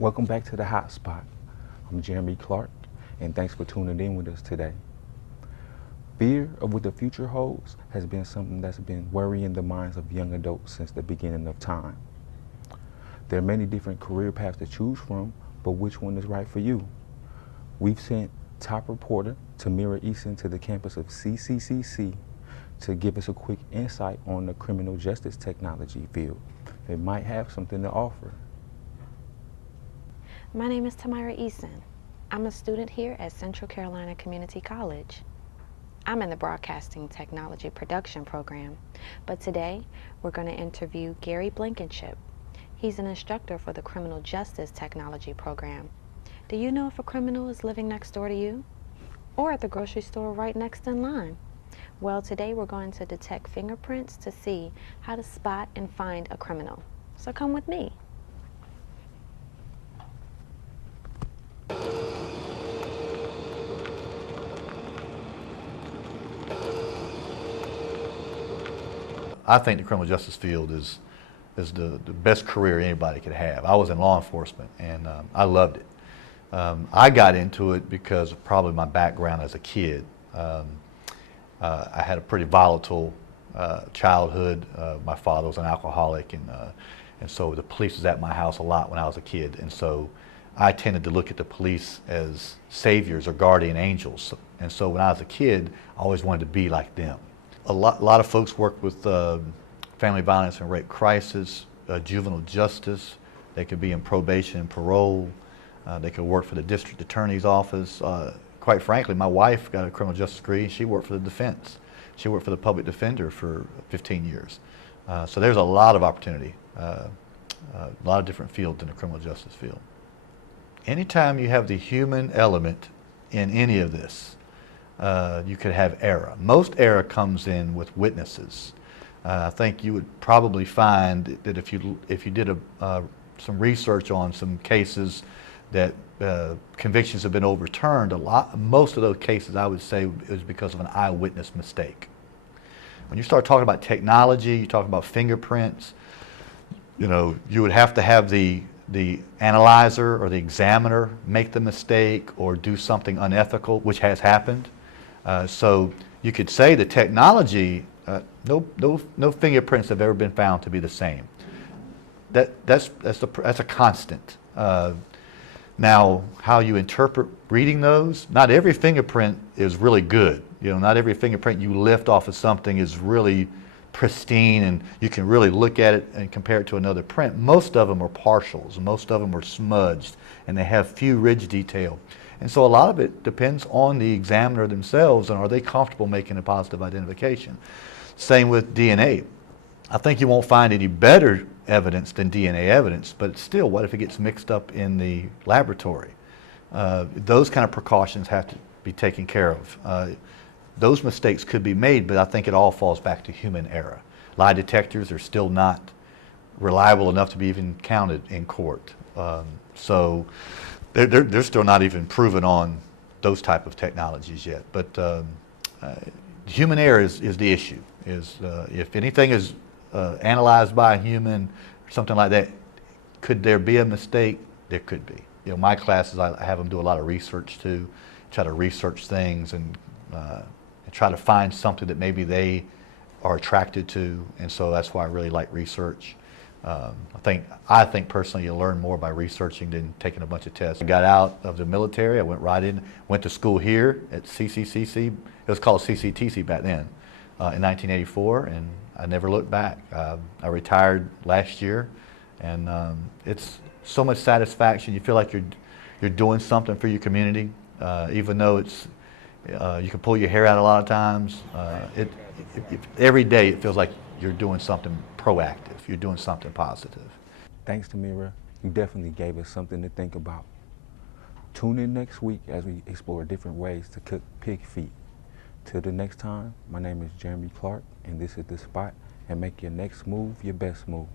Welcome back to the Hot Spot. I'm Jeremy Clark, and thanks for tuning in with us today. Fear of what the future holds has been something that's been worrying the minds of young adults since the beginning of time. There are many different career paths to choose from, but which one is right for you? We've sent top reporter Tamira Eason to the campus of CCCC to give us a quick insight on the criminal justice technology field. They might have something to offer. My name is Tamira Eason. I'm a student here at Central Carolina Community College. I'm in the Broadcasting Technology Production program, but today we're going to interview Gary Blankenship. He's an instructor for the Criminal Justice Technology program. Do you know if a criminal is living next door to you? Or at the grocery store right next in line? Well, today we're going to detect fingerprints to see how to spot and find a criminal. So come with me. I think the criminal justice field is the best career anybody could have. I was in law enforcement and I loved it. I got into it because of probably my background as a kid. I had a pretty volatile childhood. My father was an alcoholic, and so the police was at my house a lot when I was a kid. And so I tended to look at the police as saviors or guardian angels. And so when I was a kid, I always wanted to be like them. A lot of folks work with family violence and rape crisis, juvenile justice. They could be in probation and parole. They could work for the district attorney's office. Quite frankly, my wife got a criminal justice degree. She worked for the defense. She worked for the public defender for 15 years. So there's a lot of opportunity, a lot of different fields in the criminal justice field. Anytime you have the human element in any of this, you could have error. Most error comes in with witnesses. I think you would probably find that if you did some research on some cases that convictions have been overturned, most of those cases I would say is because of an eyewitness mistake. When you start talking about technology, you talk about fingerprints, you would have to have the analyzer or the examiner make the mistake or do something unethical, which has happened. So you could say the technology, no fingerprints have ever been found to be the same. That's a constant. Now, how you interpret reading those, not every fingerprint is really good. Not every fingerprint you lift off of something is really pristine and you can really look at it and compare it to another print. Most of them are partials, most of them are smudged, and they have few ridge detail. And so a lot of it depends on the examiner themselves and are they comfortable making a positive identification. Same with DNA. I think you won't find any better evidence than DNA evidence, but still, what if it gets mixed up in the laboratory? Those kind of precautions have to be taken care of. Those mistakes could be made, but I think it all falls back to human error. Lie detectors are still not reliable enough to be even counted in court. So they're still not even proven on those type of technologies yet. But human error is the issue. If anything is analyzed by a human or something like that, could there be a mistake? There could be. My classes, I have them do a lot of research too, try to research things and try to find something that maybe they are attracted to, and so that's why I really like research. I think personally you learn more by researching than taking a bunch of tests. I got out of the military, I went right in, went to school here at CCCC, it was called CCTC back then, in 1984, and I never looked back. I retired last year, and it's so much satisfaction. You feel like you're doing something for your community, even though it's you can pull your hair out a lot of times. Every day it feels like you're doing something proactive. You're doing something positive. Thanks, Tamira. You definitely gave us something to think about. Tune in next week as we explore different ways to cook pig feet. Till the next time, my name is Jeremy Clark, and this is The Spot, and make your next move your best move.